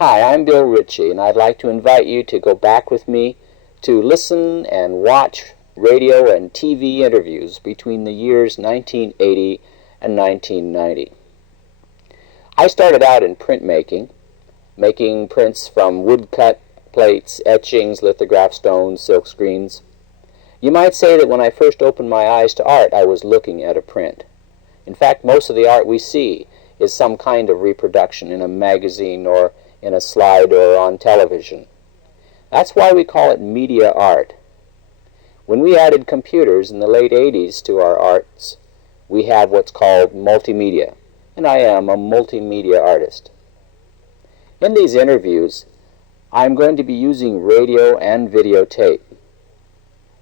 Hi, I'm Bill Ritchie, and I'd like to invite you to go back with me to listen and watch radio and TV interviews between the years 1980 and 1990. I started out in printmaking, making prints from woodcut plates, etchings, lithograph stones, silk screens. You might say that when I first opened my eyes to art, I was looking at a print. In fact, most of the art we see is some kind of reproduction in a magazine or in a slide or on television. That's why we call it media art. When we added computers in the late 80s to our arts, we have what's called multimedia, and I am a multimedia artist. In these interviews, I'm going to be using radio and videotape.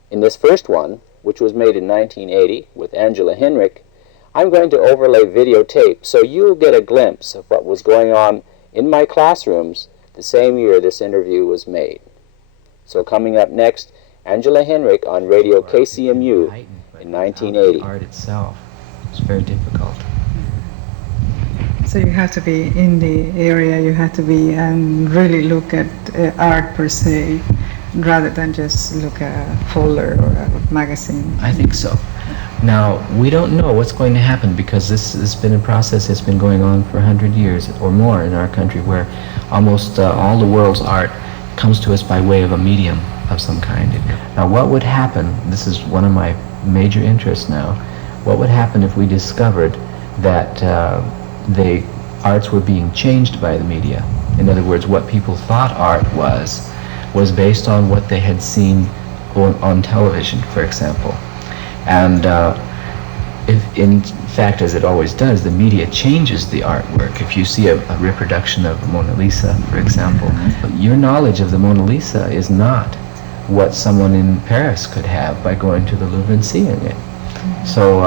In this first one, which was made in 1980 with Angela Torres-Henrick, I'm going to overlay videotape so you'll get a glimpse of what was going on in my classrooms the same year this interview was made. So coming up next, Angela Torres-Henrick on radio KCMU in 1980. Art itself is very difficult. So you have to be in the area, you have to be and really look at art per se, rather than just look at a folder or a magazine. I think so. Now, we don't know what's going to happen because this has been a process that's been going on for 100 years or more in our country, where almost all the world's art comes to us by way of a medium of some kind. Now, what would happen, this is one of my major interests now, what would happen if we discovered that the arts were being changed by the media? In other words, what people thought art was based on what they had seen on television, for example. And if, in fact, as it always does, the media changes the artwork. If you see a reproduction of the Mona Lisa, for example, your knowledge of the Mona Lisa is not what someone in Paris could have by going to the Louvre and seeing it. So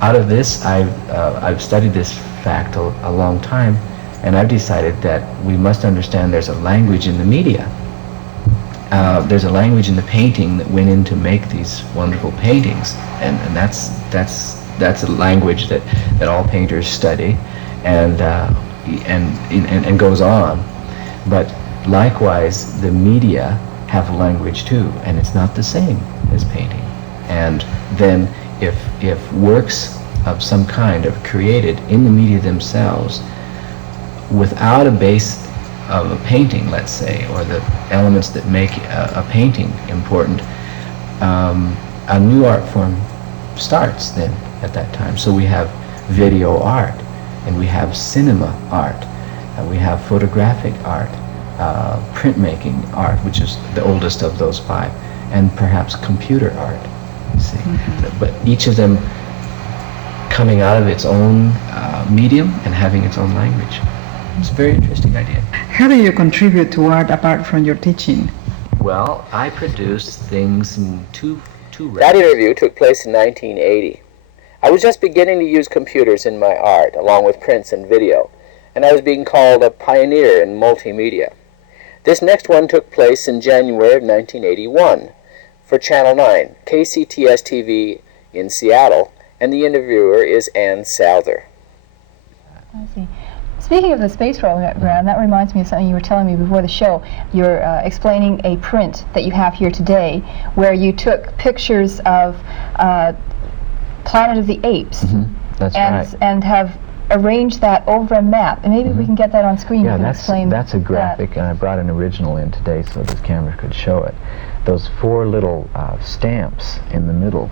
out of this, I've studied this fact a long time, and I've decided that we must understand there's a language in the media. There's a language in the painting that went in to make these wonderful paintings, and that's a language that all painters study, and goes on. But likewise, the media have a language too, and it's not the same as painting. And then if works of some kind are created in the media themselves without a base of a painting, let's say, or the elements that make a painting important, a new art form starts then at that time. So we have video art, and we have cinema art, and we have photographic art, printmaking art, which is the oldest of those five, and perhaps computer art, you see. But each of them coming out of its own medium and having its own language. It's a very interesting idea. How do you contribute to art apart from your teaching? Well, I produce things in two That interview took place in 1980. I was just beginning to use computers in my art, along with prints and video, and I was being called a pioneer in multimedia. This next one took place in January of 1981 for Channel 9, KCTS TV in Seattle, and the interviewer is Ann Souther. I see. Speaking of the space program, that reminds me of something you were telling me before the show. You're explaining a print that you have here today where you took pictures of Planet of the Apes. That's right. And have arranged that over a map. And maybe we can get that on screen. Yeah, you can explain that's a graphic, and I brought an original in today so this camera could show it. Those four little stamps in the middle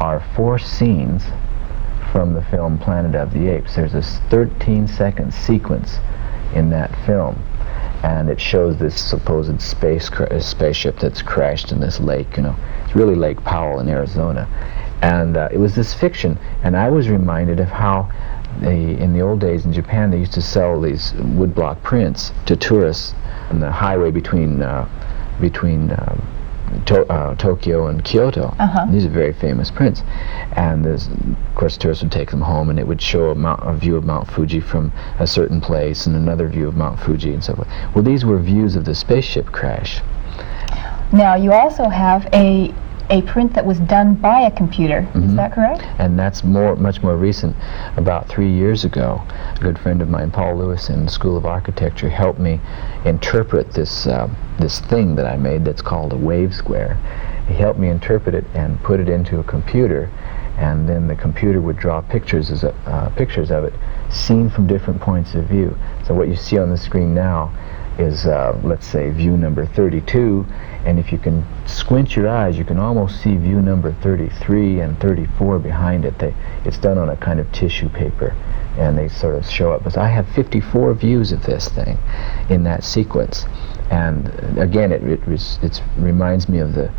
are four scenes from the film Planet of the Apes. There's this 13-second sequence in that film, and it shows this supposed spaceship that's crashed in this lake. You know, it's really Lake Powell in Arizona, and it was this fiction. And I was reminded of how in the old days in Japan they used to sell these woodblock prints to tourists on the highway between Tokyo and Kyoto. These are very famous prints, and of course tourists would take them home, and it would show a view of Mount Fuji from a certain place and another view of Mount Fuji and so forth. Well, these were views of the spaceship crash. Now you also have a a print that was done by a computer. Is that correct? And that's much more recent. About 3 years ago, a good friend of mine, Paul Lewis, in the School of Architecture, helped me interpret this thing that I made that's called a wave square. He helped me interpret it and put it into a computer, and then the computer would draw pictures of it seen from different points of view. So what you see on the screen now is, let's say, view number 32, and if you can squint your eyes, you can almost see view number 33 and 34 behind it. It's done on a kind of tissue paper, and they sort of show up. But I have 54 views of this thing in that sequence, and again, it reminds me of the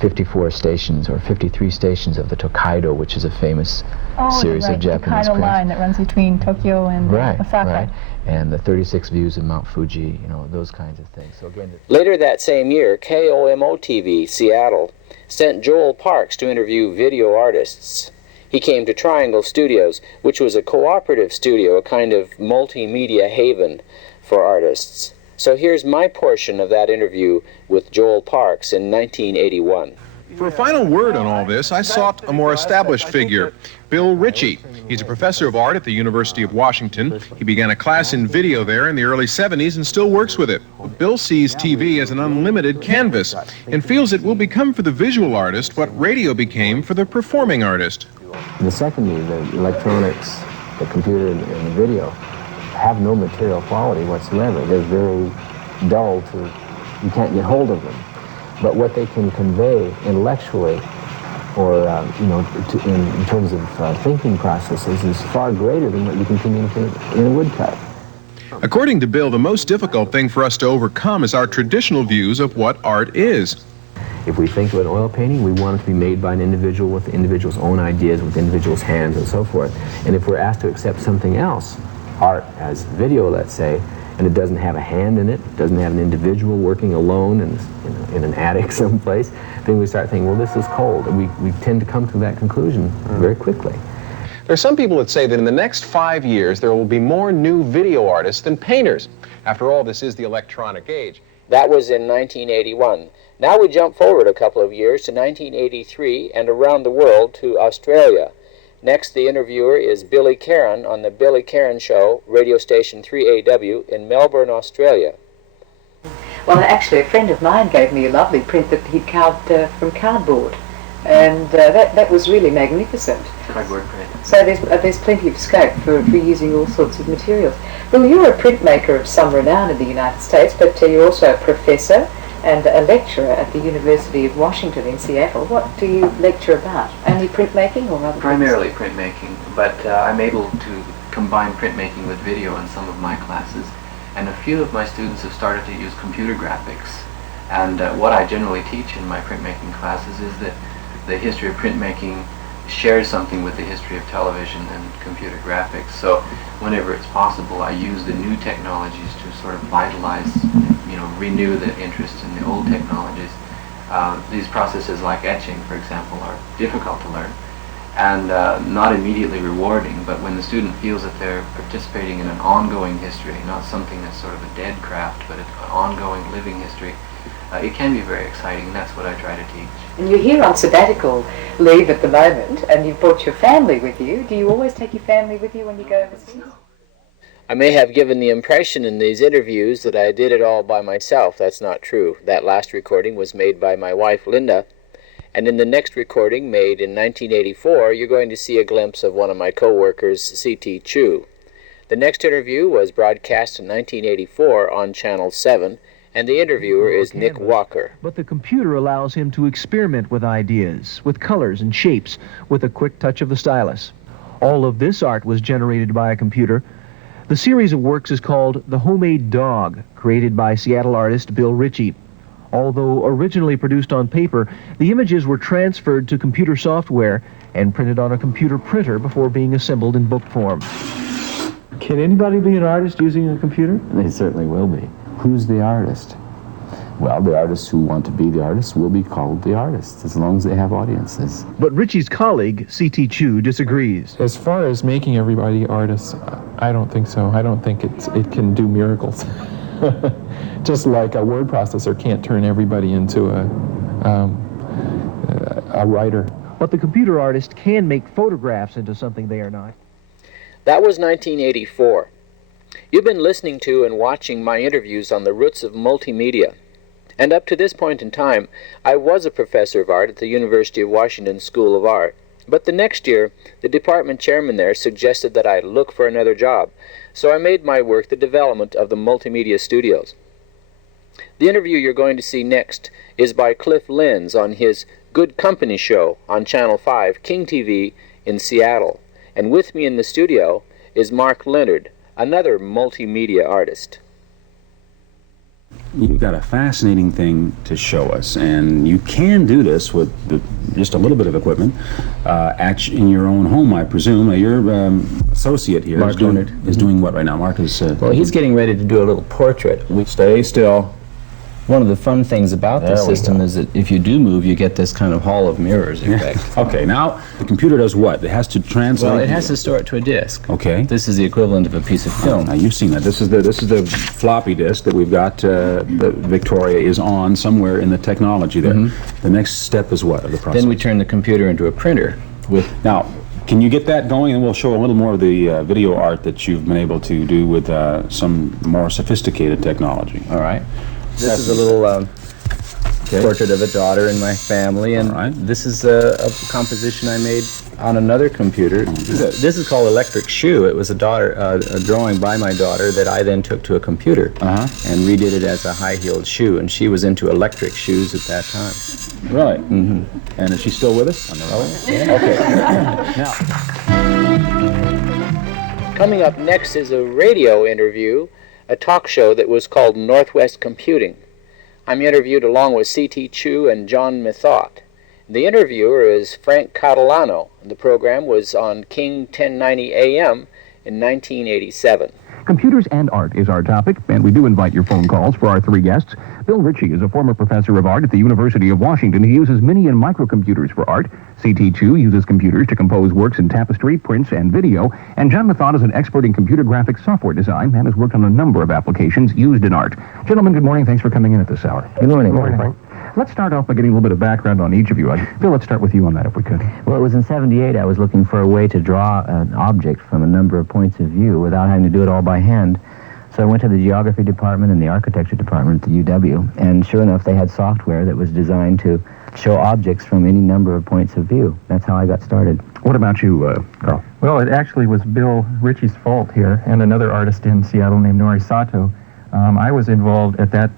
54 stations or 53 stations of the Tokaido, which is a famous series of Japanese the Kaido prints. line that runs between Tokyo and Osaka. Right. And the 36 views of Mount Fuji, those kinds of things. So again, Later that same year, KOMO TV, Seattle, sent Joel Parks to interview video artists. He came to Triangle Studios, which was a cooperative studio, a kind of multimedia haven for artists. So here's my portion of that interview with Joel Parks in 1981. For a final word on all this, I sought a more established figure, Bill Ritchie. He's a professor of art at the University of Washington. He began a class in video there in the early 70s and still works with it. Bill sees TV as an unlimited canvas and feels it will become for the visual artist what radio became for the performing artist. the secondary, the electronics, the computer, and the video have no material quality whatsoever. They're very dull you can't get hold of them. But what they can convey intellectually or, in terms of thinking processes is far greater than what you can communicate in a woodcut. According to Bill, the most difficult thing for us to overcome is our traditional views of what art is. If we think of an oil painting, we want it to be made by an individual with the individual's own ideas, with the individual's hands and so forth. And if we're asked to accept something else, art as video, let's say, and it doesn't have a hand in it, doesn't have an individual working alone in an attic someplace, then we start thinking, well, this is cold. And we tend to come to that conclusion very quickly. There are some people that say that in the next 5 years there will be more new video artists than painters. After all, this is the electronic age. That was in 1981. Now we jump forward a couple of years to 1983 and around the world to Australia. Next, the interviewer is Billie Karen on the Billie Karen Show, radio station 3AW in Melbourne, Australia. Well, actually, a friend of mine gave me a lovely print that he'd carved from cardboard, and that was really magnificent. Cardboard print. So there's plenty of scope for using all sorts of materials. Well, you're a printmaker of some renown in the United States, but you're also a professor and a lecturer at the University of Washington in Seattle. What do you lecture about? Only printmaking or other Primarily printmaking, but I'm able to combine printmaking with video in some of my classes. And a few of my students have started to use computer graphics. And what I generally teach in my printmaking classes is that the history of printmaking shares something with the history of television and computer graphics. So whenever it's possible, I use the new technologies to sort of vitalize, renew the interest in the old technologies. These processes like etching, for example, are difficult to learn and not immediately rewarding, but when the student feels that they're participating in an ongoing history, not something that's sort of a dead craft, but an ongoing living history, it can be very exciting, and that's what I try to teach. And you're here on sabbatical leave at the moment, and you've brought your family with you. Do you always take your family with you when you go overseas? I may have given the impression in these interviews that I did it all by myself. That's not true. That last recording was made by my wife, Linda, and in the next recording, made in 1984, you're going to see a glimpse of one of my co-workers, C.T. Chu. The next interview was broadcast in 1984 on Channel 7, and the interviewer is Nick Walker. But the computer allows him to experiment with ideas, with colors and shapes, with a quick touch of the stylus. All of this art was generated by a computer. The series of works is called The Homemade Dog, created by Seattle artist Bill Ritchie. Although originally produced on paper, the images were transferred to computer software and printed on a computer printer before being assembled in book form. Can anybody be an artist using a computer? They certainly will be. Who's the artist? Well, the artists who want to be the artists will be called the artists, as long as they have audiences. But Ritchie's colleague, C.T. Chu, disagrees. As far as making everybody artists, I don't think so. I don't think it can do miracles. Just like a word processor can't turn everybody into a writer. But the computer artist can make photographs into something they are not. That was 1984. You've been listening to and watching my interviews on the roots of multimedia. And up to this point in time, I was a professor of art at the University of Washington School of Art. But the next year, the department chairman there suggested that I look for another job, so I made my work the development of the multimedia studios. The interview you're going to see next is by Clif Lenz on his Good Company show on Channel 5, King TV in Seattle. And with me in the studio is Mark Leonard, another multimedia artist. You've got a fascinating thing to show us, and you can do this with just a little bit of equipment in your own home, I presume. Your associate here Mark Leonard is doing what right now? Mark is... well, he's getting ready to do a little portrait. We stay still. One of the fun things about this system is that if you do move, you get this kind of hall of mirrors effect. Okay, now the computer does what? It has to translate. Well, it has to store it to a disk. Okay. This is the equivalent of a piece of film. Now you've seen that. This is the floppy disk that we've got. That Victoria is on somewhere in the technology there. The next step is what of the process? Then we turn the computer into a printer. Now, can you get that going, and we'll show a little more of the video art that you've been able to do with some more sophisticated technology. All right. This is a little portrait of a daughter in my family, and this is a composition I made on another computer. This is called Electric Shoe. It was a drawing by my daughter that I then took to a computer and redid it as a high-heeled shoe, and she was into electric shoes at that time. Really? And is she still with us? Okay. Now, coming up next is a radio interview, a talk show that was called Northwest Computing. I'm interviewed along with C.T. Chu and John Methot. The interviewer is Frank Catalano. The program was on King 1090 AM in 1987. Computers and art is our topic, and we do invite your phone calls for our three guests. Bill Ritchie is a former professor of art at the University of Washington. He uses mini and microcomputers for art. C.T. Chu uses computers to compose works in tapestry, prints, and video. And John Methot is an expert in computer graphics software design and has worked on a number of applications used in art. Gentlemen, good morning. Thanks for coming in at this hour. Good morning. Good morning, Frank. Let's start off by getting a little bit of background on each of you. Bill, let's start with you on that, if we could. Well, it was in '78 I was looking for a way to draw an object from a number of points of view without having to do it all by hand. So I went to the geography department and the architecture department at the UW, and sure enough, they had software that was designed to show objects from any number of points of view. That's how I got started. What about you, Carl? Well, it actually was Bill Ritchie's fault here, and another artist in Seattle named Nori Sato. I was involved back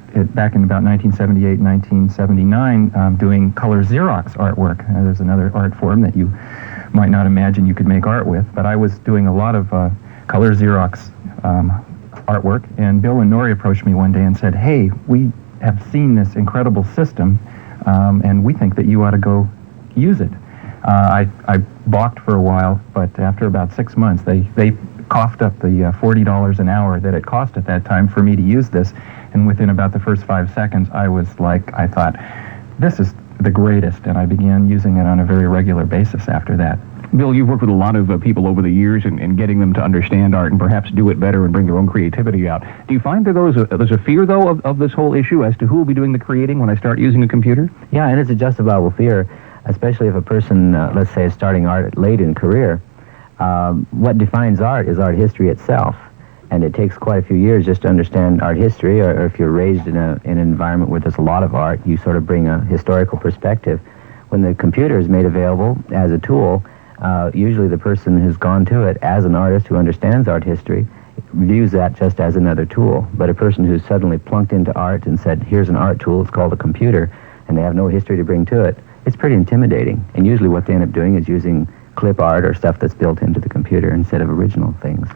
in about 1978, 1979, doing color Xerox artwork. There's another art form that you might not imagine you could make art with, but I was doing a lot of color Xerox artwork, and Bill and Nori approached me one day and said, hey, we have seen this incredible system, and we think that you ought to go use it. I balked for a while, but after about 6 months, they coughed up the $40 an hour that it cost at that time for me to use this, and within about the first 5 seconds, I thought, this is the greatest, and I began using it on a very regular basis after that. Bill, you've worked with a lot of people over the years in getting them to understand art and perhaps do it better and bring their own creativity out. Do you find that there's a fear, though, of this whole issue as to who will be doing the creating when I start using a computer? Yeah, and it's a justifiable fear, especially if a person, let's say, is starting art late in career. What defines art is art history itself, and it takes quite a few years just to understand art history, or if you're raised in an environment where there's a lot of art, you sort of bring a historical perspective. When the computer is made available as a tool, usually the person who's gone to it as an artist who understands art history views that just as another tool. But a person who's suddenly plunked into art and said, here's an art tool, it's called a computer, and they have no history to bring to it, it's pretty intimidating. And usually what they end up doing is using clip art or stuff that's built into the computer instead of original things.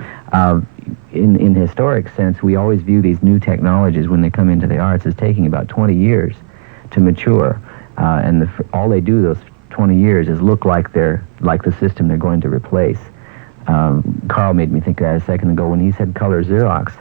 In historic sense, we always view these new technologies when they come into the arts as taking about 20 years to mature. And all they do those 20 years is look like they're like the system they're going to replace. Carl made me think of that a second ago when he said color Xerox.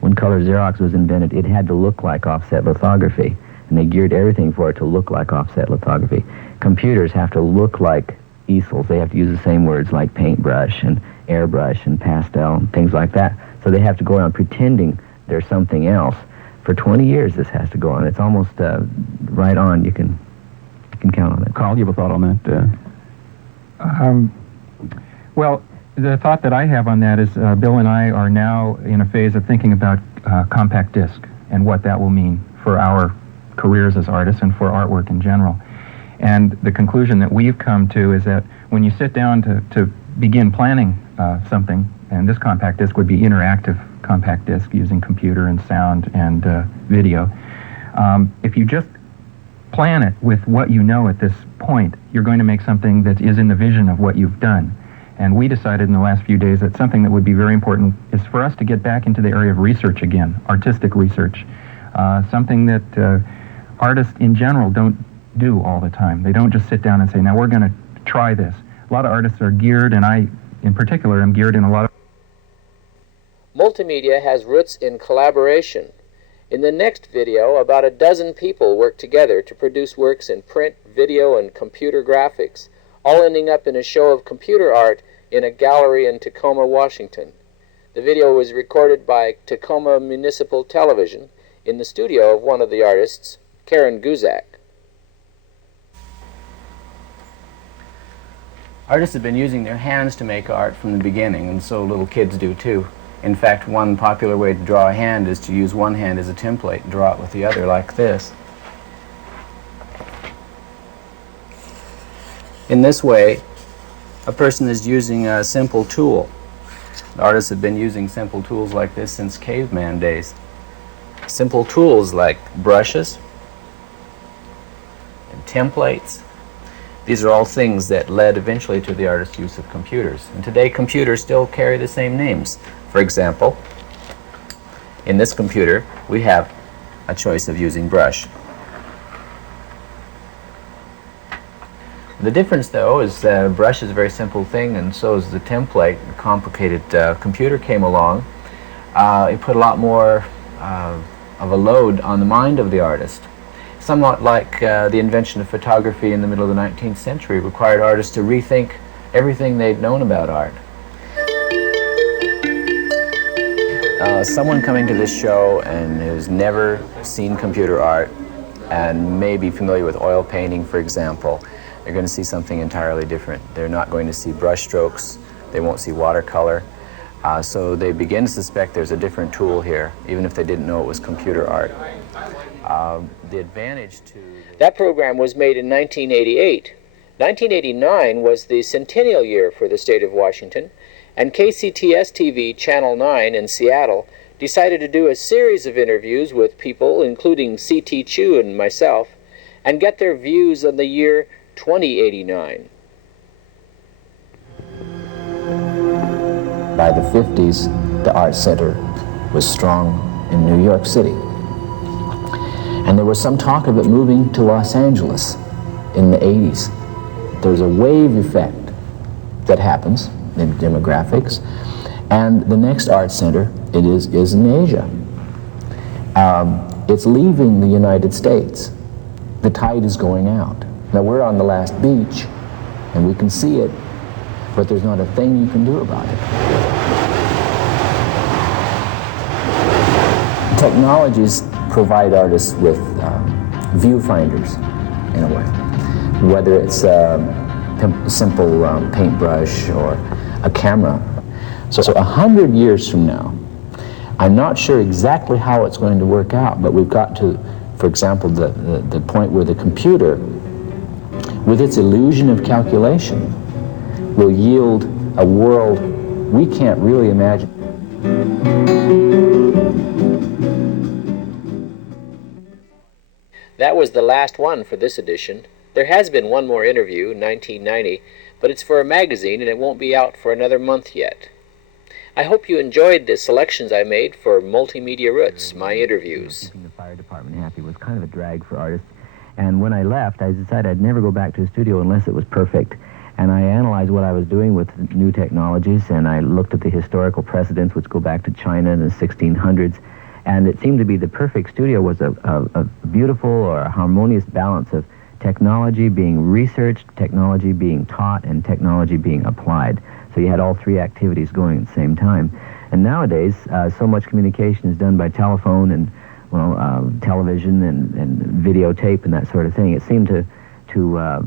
When color Xerox was invented, it had to look like offset lithography, and they geared everything for it to look like offset lithography. Computers have to look like easels. They have to use the same words like paintbrush and airbrush and pastel and things like that. So they have to go around pretending there's something else. For 20 years this has to go on. It's almost right on. You can can count on it. Carl, you have a thought on that? Well, the thought that I have on that is Bill and I are now in a phase of thinking about compact disc and what that will mean for our careers as artists and for artwork in general. And the conclusion that we've come to is that when you sit down to begin planning something, and this compact disc would be interactive compact disc using computer and sound and video, if you just plan it with what you know at this point, you're going to make something that is in the vision of what you've done. And we decided in the last few days that something that would be very important is for us to get back into the area of research again, artistic research, something that artists in general don't do all the time. They don't just sit down and say, now we're going to try this. A lot of artists are geared, and I in particular am geared in a lot of... Multimedia has roots in collaboration. In the next video, about a dozen people work together to produce works in print, video, and computer graphics, all ending up in a show of computer art in a gallery in Tacoma, Washington. The video was recorded by Tacoma Municipal Television in the studio of one of the artists, Karen Guzak. Artists have been using their hands to make art from the beginning, and so little kids do too. In fact, one popular way to draw a hand is to use one hand as a template and draw it with the other like this. In this way, a person is using a simple tool. The artists have been using simple tools like this since caveman days. Simple tools like brushes and templates. These are all things that led eventually to the artist's use of computers. And today computers still carry the same names. For example, in this computer we have a choice of using brush. The difference, though, is brush is a very simple thing, and so is the template. A complicated computer came along. It put a lot more of a load on the mind of the artist. Somewhat like the invention of photography in the middle of the 19th century required artists to rethink everything they'd known about art. Someone coming to this show and who's never seen computer art and may be familiar with oil painting, for example, they're going to see something entirely different. They're not going to see brush strokes, they won't see watercolor, so they begin to suspect there's a different tool here, even if they didn't know it was computer art. The advantage to... That program was made in 1988. 1989 was the centennial year for the state of Washington, and KCTS TV Channel 9 in Seattle decided to do a series of interviews with people, including C.T. Chu and myself, and get their views on the year 2089. By the 50s, the Art Center was strong in New York City. And there was some talk of it moving to Los Angeles in the 80s. There's a wave effect that happens in demographics, and the next art center is in Asia. It's leaving the United States. The tide is going out. Now we're on the last beach, and we can see it, but there's not a thing you can do about it. Technologies provide artists with viewfinders, in a way, whether it's a simple paintbrush or a camera. So 100 years from now, I'm not sure exactly how it's going to work out, but we've got to, for example, the point where the computer, with its illusion of calculation, will yield a world we can't really imagine. That was the last one for this edition. There has been one more interview in 1990, but it's for a magazine and it won't be out for another month yet. I hope you enjoyed the selections I made for Multimedia Roots, my interviews. Keeping the fire department happy was kind of a drag for artists. And when I left, I decided I'd never go back to a studio unless it was perfect. And I analyzed what I was doing with new technologies, and I looked at the historical precedents, which go back to China in the 1600s. And it seemed to be the perfect studio was a beautiful or a harmonious balance of technology being researched, technology being taught, and technology being applied. So you had all three activities going at the same time. And nowadays, so much communication is done by telephone and television and videotape and that sort of thing. It seemed to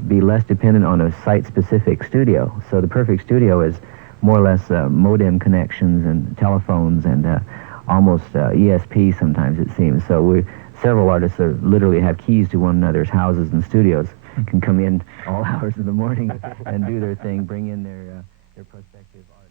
be less dependent on a site-specific studio. So the perfect studio is more or less modem connections and telephones and almost ESP sometimes, it seems. So several artists literally have keys to one another's houses and studios, can come in all hours of the morning and do their thing, bring in their prospective art.